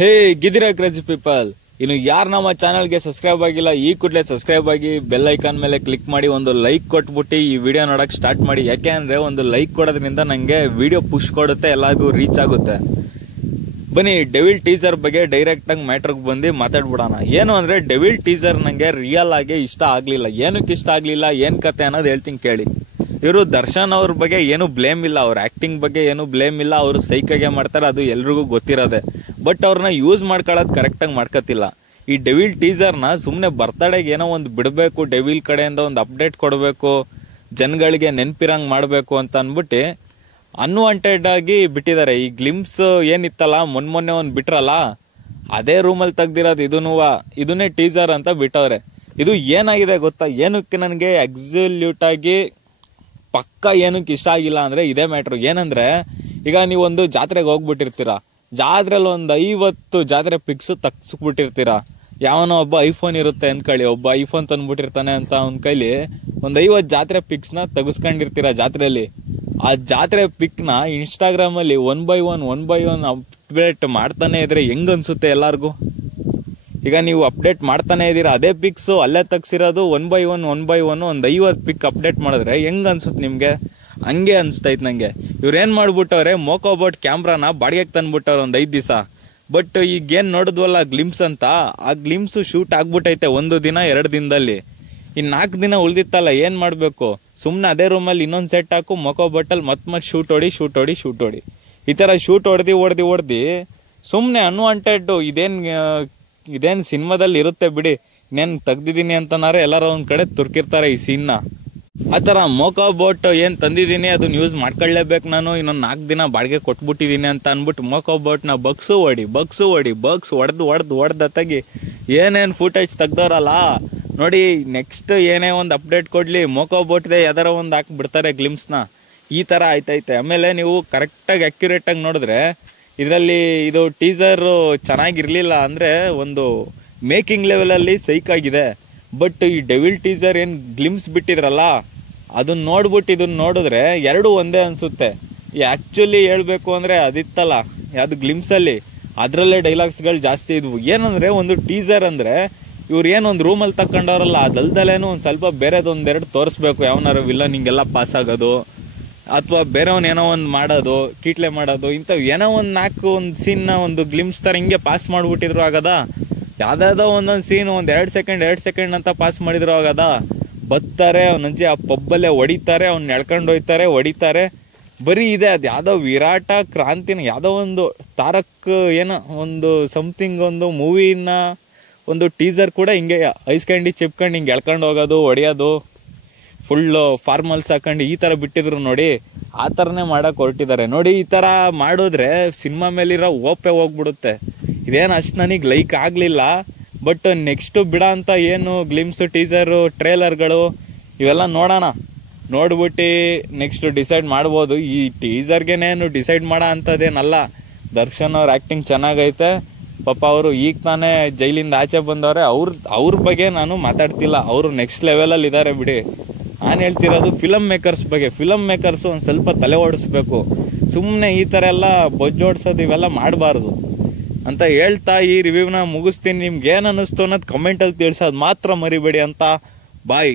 ಹೇ ಗಿದಿರಾ crazy people, ಇನ್ನು ಯಾರು ನಮ್ಮ ಚಾನಲ್ಗೆ ಸಬ್ಸ್ಕ್ರೈಬ್ ಆಗಿಲ್ಲ ಈ ಕೂಡಲೇ ಸಬ್ಸ್ಕ್ರೈಬ್ ಆಗಿ ಬೆಲ್ ಐಕಾನ್ ಮೇಲೆ ಕ್ಲಿಕ್ ಮಾಡಿ ಒಂದು ಲೈಕ್ ಕೊಟ್ಬಿಟ್ಟು ಈ ವಿಡಿಯೋ ನೋಡಕ್ ಸ್ಟಾರ್ಟ್ ಮಾಡಿ. ಯಾಕೆ ಅಂದ್ರೆ ಒಂದು ಲೈಕ್ ಕೊಡೋದ್ರಿಂದ ನಂಗೆ ವಿಡಿಯೋ ಪುಷ್ ಕೊಡುತ್ತೆ, ಎಲ್ಲರಿಗೂ ರೀಚ್ ಆಗುತ್ತೆ. ಬನ್ನಿ ಡೆವಿಲ್ ಟೀಸರ್ ಬಗ್ಗೆ ಡೈರೆಕ್ಟ್ ಆಗಿ ಮ್ಯಾಟ್ರಿಗೆ ಬಂದು ಮಾತಾಡ್ಬಿಡೋಣ. ಏನು ಅಂದ್ರೆ ಡೆವಿಲ್ ಟೀಸರ್ ನಂಗೆ ರಿಯಲ್ ಆಗಿ ಇಷ್ಟ ಆಗ್ಲಿಲ್ಲ. ಏನಕ್ಕೆ ಇಷ್ಟ ಆಗ್ಲಿಲ್ಲ, ಏನ್ ಕತೆ ಅನ್ನೋದು ಹೇಳ್ತೀನಿ ಕೇಳಿ. ಇವರು ದರ್ಶನ್ ಅವ್ರ ಬಗ್ಗೆ ಏನು ಬ್ಲೇಮ್ ಇಲ್ಲ, ಅವ್ರ ಆಕ್ಟಿಂಗ್ ಬಗ್ಗೆ ಏನು ಬ್ಲೇಮ್ ಇಲ್ಲ, ಅವರು ಸೈಕಾಗೆ ಮಾಡ್ತಾರೆ, ಅದು ಎಲ್ರಿಗೂ ಗೊತ್ತಿರೋದೆ. ಬಟ್ ಅವ್ರನ್ನ ಯೂಸ್ ಮಾಡ್ಕೊಳ್ಳೋದು ಕರೆಕ್ಟ್ ಆಗಿ ಮಾಡ್ಕೋತಿಲ್ಲ. ಈ ಡೆವಿಲ್ ಟೀಸರ್ ನ ಸುಮ್ನೆ ಬರ್ತಡೆಗೆ ಏನೋ ಒಂದು ಬಿಡಬೇಕು, ಡೆವಿಲ್ ಕಡೆಯಿಂದ ಒಂದು ಅಪ್ಡೇಟ್ ಕೊಡಬೇಕು, ಜನಗಳಿಗೆ ನೆನ್ಪಿರಂಗ್ ಮಾಡಬೇಕು ಅಂತ ಅನ್ಬಿಟ್ಟು ಅನ್ವಾಂಟೆಡ್ ಆಗಿ ಬಿಟ್ಟಿದ್ದಾರೆ. ಈ ಗ್ಲಿಮ್ಸ್ ಏನಿತ್ತಲ್ಲ ಮೊನ್ನೆ ಒಂದು ಬಿಟ್ರಲ್ಲ, ಅದೇ ರೂಮಲ್ಲಿ ತೆಗ್ದಿರೋದು ಇದನ್ನೇ ಟೀಸರ್ ಅಂತ ಬಿಟ್ಟವ್ರೆ. ಇದು ಏನಾಗಿದೆ ಗೊತ್ತಾ, ಏನಕ್ಕೆ ನನಗೆ ಎಕ್ಸಲ್ಯೂಟ್ ಆಗಿ ಪಕ್ಕ ಏನಕ್ಕೆ ಇಷ್ಟ ಆಗಿಲ್ಲ ಅಂದ್ರೆ ಇದೇ ಮ್ಯಾಟ್ರು. ಏನಂದ್ರೆ ಈಗ ನೀವೊಂದು ಜಾತ್ರೆಗೆ ಹೋಗ್ಬಿಟ್ಟಿರ್ತೀರಾ, ಜಾತ್ರೆಯಲ್ಲಿ ಒಂದು 50 ಜಾತ್ರೆ ಪಿಕ್ಸ್ ತಗ್ಸ್ಬಿಟ್ಟಿರ್ತೀರಾ. ಯಾವನೋ ಒಬ್ಬ ಐಫೋನ್ ಇರುತ್ತೆ ಅನ್ಕೊಳ್ಳಿ, ಒಬ್ಬ ಐಫೋನ್ ತಂದ್ಬಿಟ್ಟಿರ್ತಾನೆ ಅಂತ ಅವನ ಕೈಲಿ ಒಂದು 50 ಜಾತ್ರೆ ಪಿಕ್ಸ್ ನ ತೆಗೆಸ್ಕೊಂಡಿರ್ತೀರಾ ಜಾತ್ರೆಯಲ್ಲಿ. ಆ ಜಾತ್ರೆ ಪಿಕ್ ನ ಇನ್ಸ್ಟಾಗ್ರಾಮ್ ಅಲ್ಲಿ ಒನ್ ಬೈ ಒನ್ ಅಪ್ಡೇಟ್ ಮಾಡ್ತಾನೆ ಇದ್ರೆ ಹೆಂಗ್ ಅನ್ಸುತ್ತೆ ಎಲ್ಲಾರ್ಗು? ಈಗ ನೀವು ಅಪ್ಡೇಟ್ ಮಾಡ್ತಾನೆ ಇದೀರಾ, ಅದೇ ಪಿಕ್ಸ್ ಅಲ್ಲೇ ತಗ್ಸಿರೋದು ಒನ್ ಬೈ ಒನ್ ಒಂದು 50 ಪಿಕ್ ಅಪ್ಡೇಟ್ ಮಾಡಿದ್ರೆ ಹೆಂಗ್ ಅನ್ಸುತ್ತೆ ನಿಮ್ಗೆ? ಹಂಗೆ ಅನ್ಸ್ತೈತ್ ನಂಗೆ. ಇವ್ರೇನ್ ಮಾಡ್ಬಿಟ್ಟವ್ರೆ, ಮೋಕೋಬೋಟ್ ಕ್ಯಾಮ್ರಾನ ಬಾಡಿಗೆಗೆ ತಂದ್ಬಿಟ್ಟವ್ರ ಒಂದ್ 5 ದಿವಸ. ಬಟ್ ಈಗ ಏನ್ ನೋಡಿದ್ವಲ್ಲ ಗ್ಲಿಮ್ಸ್ ಅಂತ, ಆ ಗ್ಲಿಮ್ಸ್ ಶೂಟ್ ಆಗ್ಬಿಟ್ಟೈತೆ 1 ದಿನ 2 ದಿನದಲ್ಲಿ. ಇನ್ 4 ದಿನ ಉಳ್ದಿತ್ತಲ್ಲ, ಏನ್ ಮಾಡ್ಬೇಕು? ಸುಮ್ನೆ ಅದೇ ರೂಮಲ್ಲಿ ಇನ್ನೊಂದ್ ಸೆಟ್ ಹಾಕು, ಮೊಕೋಬೋಟಲ್ ಮತ್ ಶೂಟ್ ಹೊಡಿ. ಈ ತರ ಶೂಟ್ ಹೊಡೆದಿ ಸುಮ್ನೆ ಅನ್ವಾಂಟೆಡ್. ಇದೇನ್ ಸಿನಿಮಾದಲ್ಲಿ ಇರುತ್ತೆ ಬಿಡಿ, ಇನ್ನೇನ್ ತೆಗ್ದಿದೀನಿ ಅಂತನಾರೆ ಎಲ್ಲಾರು ಒಂದ್ ಕಡೆ ತುರ್ಕಿರ್ತಾರೆ ಈ ಸೀನ್ ನ. ಆತರ ಮೋಕೋಬೋಟ್ ಏನ್ ತಂದಿದೀನಿ ಅದನ್ನ ಯೂಸ್ ಮಾಡ್ಕೊಳ್ಳೇಬೇಕು ನಾನು, ಇನ್ನೊಂದ್ 4 ದಿನ ಬಾಡಿಗೆ ಕೊಟ್ಬಿಟ್ಟಿದೀನಿ ಅಂತ ಅನ್ಬಿಟ್ಟು ಮೋಕೋಬೋಟ್ ನ ಬಗ್ಸ್ ಹೊಡೆದತ್ತಾಗಿ ಏನೇನ್ ಫುಟೇಜ್ ತೆಗ್ದವ್ರಲ್ಲ ನೋಡಿ. ನೆಕ್ಸ್ಟ್ ಏನೇ ಒಂದ್ ಅಪ್ಡೇಟ್ ಕೊಡ್ಲಿ, ಮೋಕೋಬೋಟ್ದೆ ಯಾವ್ದಾರ ಒಂದ್ ಹಾಕ್ಬಿಡ್ತಾರೆ ಗ್ಲಿಮ್ಸ್ ನ. ಈ ತರ ಆಯ್ತೈತೆ. ಆಮೇಲೆ ನೀವು ಕರೆಕ್ಟ್ ಆಗಿ ಅಕ್ಯುರೇಟ್ ಆಗಿ ನೋಡಿದ್ರೆ ಇದರಲ್ಲಿ ಇದು ಟೀಸರ್ ಚೆನ್ನಾಗಿರ್ಲಿಲ್ಲ, ಅಂದ್ರೆ ಒಂದು ಮೇಕಿಂಗ್ ಲೆವೆಲ್ ಅಲ್ಲಿ ಸೈಕ್ ಆಗಿದೆ. ಬಟ್ ಈ ಡೆವಿಲ್ ಟೀಸರ್ ಏನ್ ಗ್ಲಿಮ್ಸ್ ಬಿಟ್ಟಿದ್ರಲ್ಲ, ಅದನ್ನ ನೋಡ್ಬಿಟ್ಟು ಇದನ್ನ ನೋಡಿದ್ರೆ ಎರಡು ಒಂದೇ ಅನ್ಸುತ್ತೆ. ಈ ಆಕ್ಚುಲಿ ಹೇಳ್ಬೇಕು ಅಂದ್ರೆ ಅದಿತ್ತಲ್ಲ ಯಾವ್ದು ಗ್ಲಿಮ್ಸ್ ಅಲ್ಲಿ, ಅದ್ರಲ್ಲೇ ಡೈಲಾಗ್ಸ್ ಗಳು ಜಾಸ್ತಿ ಇದ್ವು. ಏನಂದ್ರೆ ಒಂದು ಟೀಸರ್ ಅಂದ್ರೆ ಇವ್ರು ಏನೊಂದ್ ರೂಮಲ್ಲಿ ತಕೊಂಡವ್ರಲ್ಲ, ಅದಲ್ದಲೇನು ಒಂದ್ ಸ್ವಲ್ಪ ಬೇರೆದೊಂದೆರಡು ತೋರಿಸ್ಬೇಕು. ಯಾವನಾರು ವಿಲ್ಲನ್ ಹಿಂಗೆಲ್ಲ ಪಾಸ್ ಆಗೋದು, ಅಥವಾ ಬೇರೆಯವನ್ ಏನೋ ಒಂದ್ ಮಾಡೋದು, ಕೀಟ್ಲೆ ಮಾಡೋದು, ಇಂಥವ್ ಏನೋ ಒಂದ್ 4 ಸೀನ್ ನ ಒಂದು ಗ್ಲಿಮ್ಸ್ ತರ ಹಿಂಗೆ ಪಾಸ್ ಮಾಡ್ಬಿಟ್ಟಿದ್ರು ಆಗದ. ಯಾವ್ದಾವ್ದೋ ಒಂದೊಂದ್ ಸೀನ್ ಒಂದ್ 2 ಸೆಕೆಂಡ್ ಅಂತ ಪಾಸ್ ಮಾಡಿದ್ರು ಆಗದ. ಬರ್ತಾರೆ ಅವನಂಜಿ ಆ ಪಬ್ಬಲ್ಲೇ ಹೊಡಿತಾರೆ, ಅವ್ನ ಎಳ್ಕೊಂಡು ಹೋಯ್ತಾರೆ, ಹೊಡಿತಾರೆ. ಬರೀ ಇದೆ. ಅದ್ ಯಾವ್ದೋ ವಿರಾಟ ಕ್ರಾಂತಿನ ಯಾವ್ದೋ ಒಂದು ತಾರಕ್ ಏನೋ ಒಂದು ಸಮಥಿಂಗ್ ಒಂದು ಮೂವಿನ ಒಂದು ಟೀಸರ್ ಕೂಡ ಹಿಂಗೆ ಐಸ್ಕಂಡಿ ಚಿಪ್ಕೊಂಡು ಹಿಂಗೆ ಎಳ್ಕೊಂಡು ಹೋಗೋದು, ಹೊಡಿಯೋದು, ಫುಲ್ ಫಾರ್ಮಲ್ಸ್ ಹಾಕೊಂಡು ಈ ತರ ಬಿಟ್ಟಿದ್ರು ನೋಡಿ. ಆ ತರನೇ ಮಾಡಕ್ ಹೊರಟಿದ್ದಾರೆ ನೋಡಿ. ಈ ತರ ಮಾಡಿದ್ರೆ ಸಿನಿಮಾ ಮೇಲಿರೋ ಓಪೆ ಹೋಗ್ಬಿಡುತ್ತೆ. ಇದೇನು ಅಷ್ಟು ನನಗೆ ಲೈಕ್ ಆಗ್ಲಿಲ್ಲ. ಬಟ್ ನೆಕ್ಸ್ಟ್ ಬಿಡ ಅಂತ ಏನು ಗ್ಲಿಮ್ಸ್, ಟೀಸರ್, ಟ್ರೇಲರ್ಗಳು ಇವೆಲ್ಲ ನೋಡ್ಬಿಟ್ಟು ನೆಕ್ಸ್ಟ್ ಡಿಸೈಡ್ ಮಾಡ್ಬೋದು. ಈ ಟೀಸರ್ಗೆನೇನು ಡಿಸೈಡ್ ಮಾಡೋ ಅಂತದೇನಲ್ಲ. ದರ್ಶನ್ ಅವ್ರ ಆಕ್ಟಿಂಗ್ ಚೆನ್ನಾಗೈತೆ. ಪಾಪ ಅವರು ಈಗ ತಾನೇ ಜೈಲಿಂದ ಆಚೆ ಬಂದವ್ರೆ. ಅವ್ರ ಬಗ್ಗೆ ನಾನು ಮಾತಾಡ್ತಿಲ್ಲ, ಅವರು ನೆಕ್ಸ್ಟ್ ಲೆವೆಲ್ ಅಲ್ಲಿ ಇದಾರೆ ಬಿಡಿ. ನಾನು ಹೇಳ್ತಿರೋದು ಫಿಲಮ್ ಮೇಕರ್ಸ್ ಬಗ್ಗೆ. ಫಿಲಮ್ ಮೇಕರ್ಸ್ ಒಂದ್ ಸ್ವಲ್ಪ ತಲೆ ಓಡಿಸ್ಬೇಕು, ಸುಮ್ನೆ ಈ ತರ ಎಲ್ಲ ಬೊಜ್ಜೋಡ್ಸೋದು ಇವೆಲ್ಲ ಮಾಡಬಾರ್ದು ಅಂತ ಹೇಳ್ತಾ ಈ ರಿವ್ಯೂನ ಮುಗಿಸ್ತೀನಿ. ನಿಮ್ಗೆ ಏನ್ ಅನ್ನಿಸ್ತು ಅನ್ನೋದು ಕಮೆಂಟ್ ಅಲ್ಲಿ ತಿಳಿಸೋದು ಮಾತ್ರ ಮರಿಬೇಡಿ ಅಂತ. ಬಾಯ್.